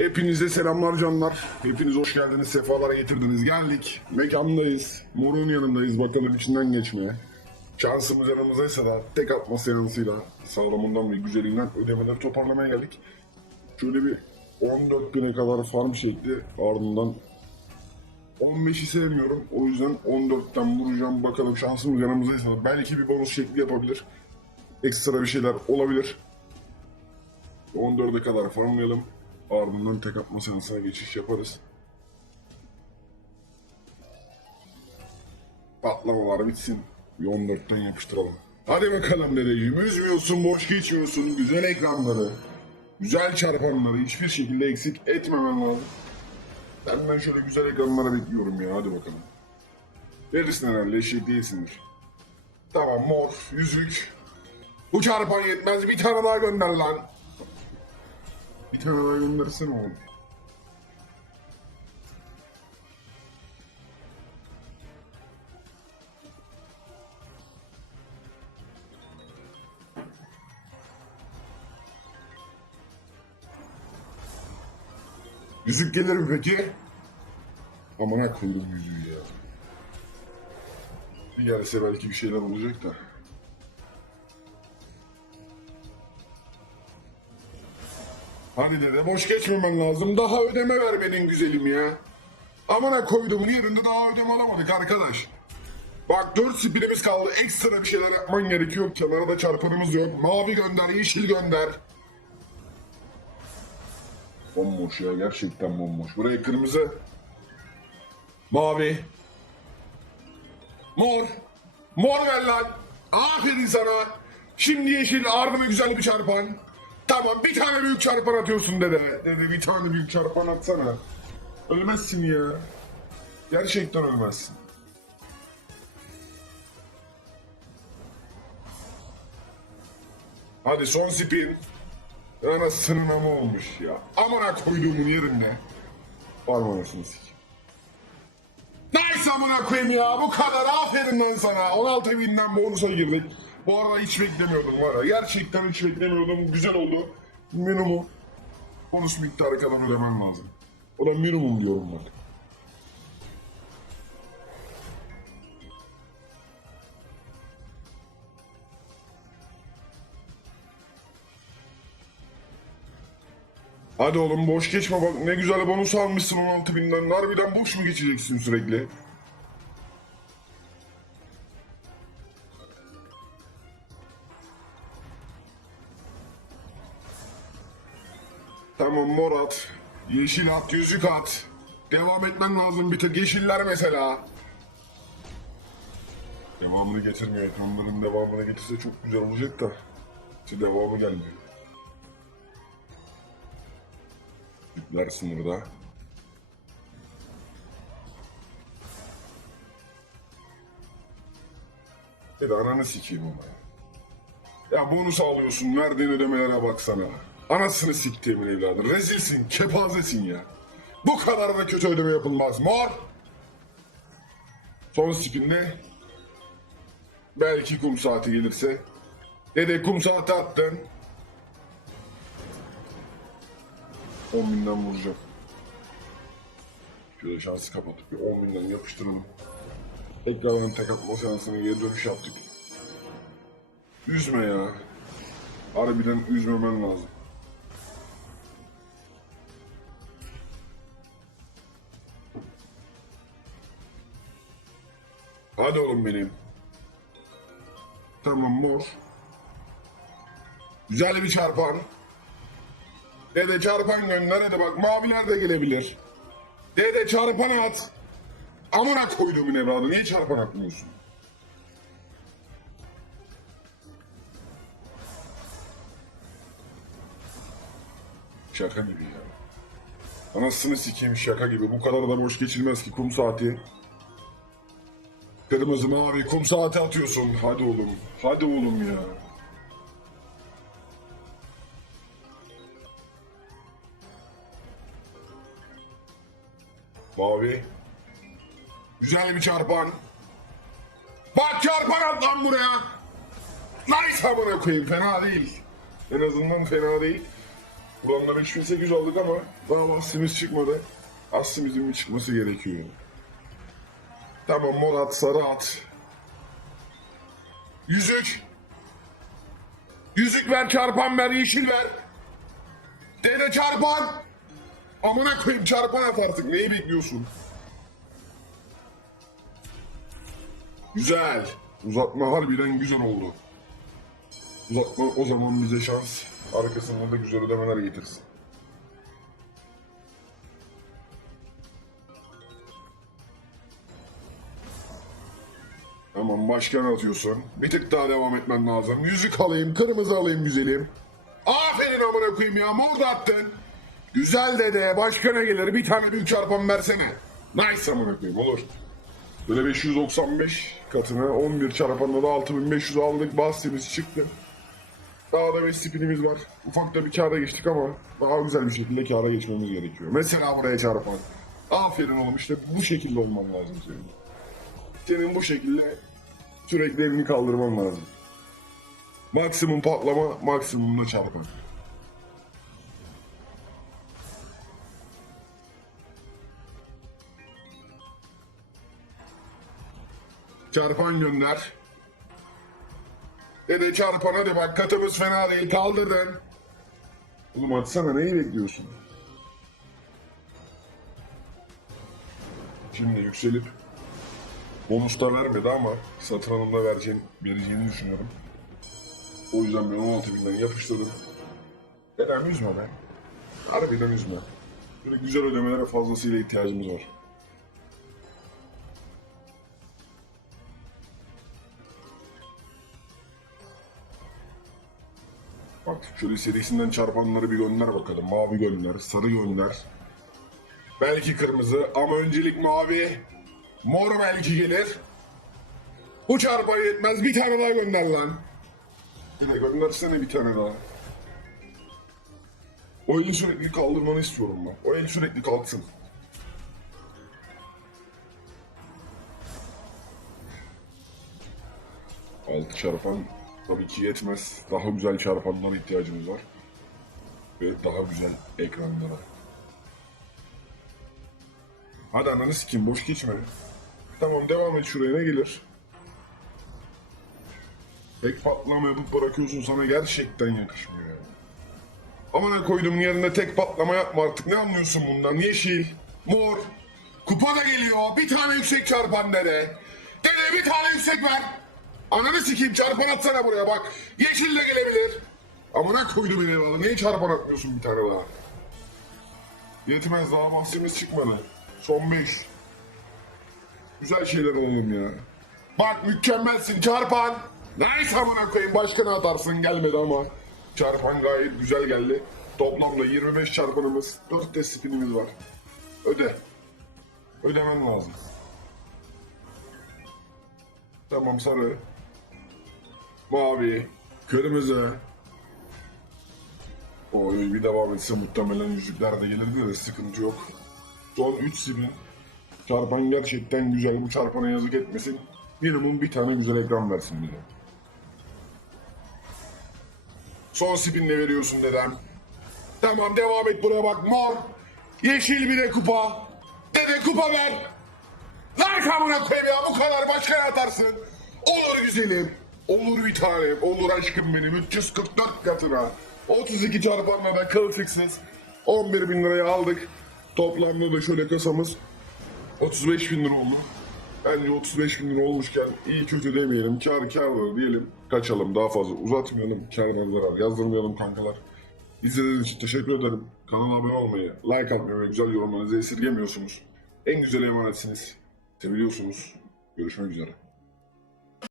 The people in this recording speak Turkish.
Hepinize selamlar canlar. Hepiniz hoş geldiniz, sefalara getirdiniz. Geldik. Mekandayız. Morun yanındayız. Bakalım içinden geçmeye. Şansımız yanımızdaysa da tek atma seansıyla sağlamından ve güzelinden ödemeleri toparlamaya geldik. Şöyle bir 14 güne kadar farm şekli ardından 15'i sevmiyorum. O yüzden 14'ten vuracağım. Bakalım şansımız yanımızdaysa da belki bir bonus şekli yapabilir. Ekstra bir şeyler olabilir. 14'e kadar farmlayalım. Ardından tek atma seansına geçiş yaparız. Patlamalar bitsin. Bir 14'ten yapıştıralım. Hadi bakalım dedeciğim. Üzmüyorsun, boş geçmiyorsun. Güzel ekranları, güzel çarpanları hiçbir şekilde eksik etmemen lazım. Senden şöyle güzel ekranlara bekliyorum ya. Hadi bakalım. Verirsin herhalde. Eşek değilsindir. Tamam mor, yüzük. Bu çarpan yetmez. Bir tane daha gönder lan. Bir tane daha göndersene oğlum. Yüzük gelir mi peki? Amına koydum yüzüğü ya. Bir gelse belki bir şeyler olacak da. Hadi dede boş geçmemen lazım. Daha ödeme vermedin güzelim ya. Amına koyduğumun yerinde daha ödeme alamadık arkadaş. Bak 4 spinimiz kaldı. Ekstra bir şeyler yapman gerekiyor. Kenara da çarpanımız yok. Mavi gönder, yeşil gönder. Bomboş ya gerçekten bomboş. Buraya kırmızı. Mavi. Mor. Mor ver lan. Aferin sana. Şimdi yeşil ardına güzel bir çarpan. Tamam bir tane büyük çarpan atıyorsun dede. Dede bir tane büyük çarpan atsana. Ölmezsin ya. Gerçekten ölmezsin. Hadi son spin. Anasının ama olmuş ya. Amına koyduğumun yerinde. Parmağını sik. Nice amına koyayım ya. Bu kadar aferin lan sana. 16 binden bonusa girdik. Bu arada hiç beklemiyordum var ya. Gerçekten hiç beklemiyordum. Güzel oldu. Minimum. Bonus miktarı kadar ödemen lazım. O da minimum diyorum bak. Hadi oğlum boş geçme bak ne güzel bonus almışsın 16 binden. Harbiden boş mu geçeceksin sürekli? Tamam mor at. Yeşil at, yüzük at. Devam etmen lazım bir tık. Yeşiller mesela. Devamını getirmiyor. Ekranların devamını getirse çok güzel olacak da. İşte devamı gelmiyor. Yükler sınırda. Bir de ananı sikeyim ama. Ya bonus alıyorsun, verdiğin ödemelere baksana. Anasını siktiğimin evladı. Rezilsin, kepazesin ya. Bu kadar da kötü ödeme yapılmaz. Mor! Son spinde belki kum saati gelirse. Dede kum saati attın. 10 binden vuracağım. Şöyle şansı kapatıp bir 10 binden yapıştıralım. Tekrardan tek atma seansına geri dönüş yaptık. Üzme ya. Harbiden üzmemen lazım. Hadi oğlum benim. Tamam mor. Güzel bir çarpan. Dede çarpan gönder hadi bak maviler de gelebilir. Dede çarpan at. Amına koyduğumun evladı niye çarpan atmıyorsun? Şaka gibi ya. Anasını sikeyim şaka gibi. Bu kadar da boş geçilmez ki kum saati. Kırmızı mavi kum saati atıyorsun. Hadi oğlum. Hadi oğlum ya. Mavi. Güzel bir çarpan. Bak çarpan at lan buraya. Nice amına koyayım fena değil. En azından fena değil. Da 5800 aldık ama daha bahsimiz çıkmadı. Aslımızın bir çıkması gerekiyor. Tamam mor at, sarı at. Yüzük. Yüzük ver, çarpan ver, yeşil ver. Dede çarpan. Amına koyayım çarpan at artık. Neyi bekliyorsun? Güzel. Uzatma harbiden güzel oldu. Uzatma o zaman bize şans. Arkasında da güzel ödemeler getirsin. Tamam başkan atıyorsun. Bir tık daha devam etmen lazım. Yüzük alayım, kırmızı alayım güzelim. Aferin amına koyayım ya mor attın. Güzel dede başkana gelir bir tane büyük çarpan versene. Nice amına koyayım olur. Böyle 595 katını 11 çarpanla da 6500 aldık. Bahsimiz çıktı. Daha da 5 spinimiz var. Ufak da bir kâra geçtik ama daha güzel bir şekilde kâra geçmemiz gerekiyor. Mesela buraya çarpan. Aferin oğlum işte bu şekilde olman lazım senin. Senin bu şekilde sürekli elini kaldırman lazım. Maksimum patlama, maksimum da çarpan. Çarpan gönder. Dede çarpan hadi bak katımız fena değil kaldırdın. Oğlum atsana neyi bekliyorsun? Şimdi yükselip bonus da vermedi ama satın alımda vereceğini, vereceğini düşünüyorum. O yüzden ben 16 binden yapıştırdım. Dedem üzme be. Harbiden üzme. Böyle güzel ödemelere fazlasıyla ihtiyacımız var. Bak şöyle serisinden çarpanları bir gönder bakalım. Mavi gönder, sarı gönder. Belki kırmızı ama öncelik mavi. Mor belki gelir. Bu çarpan yetmez bir tane daha gönder lan. Yine göndersene bir tane daha. O eli sürekli kaldırmanı istiyorum ben. O el sürekli kalksın. Altı çarpan tabii ki yetmez. Daha güzel çarpanlara ihtiyacımız var. Ve daha güzel ekranlara. Hadi ananı sikeyim boş geçme. Tamam devam et şuraya ne gelir? Tek patlama yapıp bırakıyorsun sana gerçekten yakışmıyor yani. Amına koydum yerine tek patlama yapma artık ne anlıyorsun bundan? Yeşil, mor, kupa da geliyor bir tane yüksek çarpan dede. Dede bir tane yüksek ver. Ananı sikeyim çarpan atsana buraya bak. Yeşil de gelebilir. Amına koydum yine valla niye çarpan atmıyorsun bir tane daha? Yetmez daha bahsimiz çıkmadı. Son 5. Güzel şeyler alalım ya. Bak mükemmelsin çarpan. Nice amına koyayım başkanı atarsın gelmedi ama. Çarpan gayet güzel geldi. Toplamda 25 çarpanımız, 4 de spinimiz var. Öde. Ödemen lazım. Tamam sarı. Mavi. Kırmızı. Oy bir devam etse muhtemelen yüzükler de gelirdi de sıkıntı yok. Son 3 spin. Çarpan gerçekten güzel. Bu çarpana yazık etmesin. Minimum bir tane güzel ekran versin bize. Son spinle veriyorsun dedem. Tamam devam et buraya bak mor. Yeşil bir de kupa. Dede kupa ver. Lan kamına koyayım ya bu kadar başka ne atarsın? Olur güzelim. Olur bir tanem. Olur aşkım benim. 344 katına. 32 çarpanla da kılçıksız. 11 bin liraya aldık. Toplamda da şöyle kasamız 35 bin lira oldu. Bence 35 bin lira olmuşken iyi kötü demeyelim. Kar kardır diyelim. Kaçalım daha fazla uzatmayalım. Kardan zarar yazdırmayalım kankalar. İzlediğiniz için teşekkür ederim. Kanala abone olmayı, like atmayı ve güzel yorumlarınızı esirgemiyorsunuz. En güzel emanetsiniz. Seviyorsunuz. Görüşmek üzere.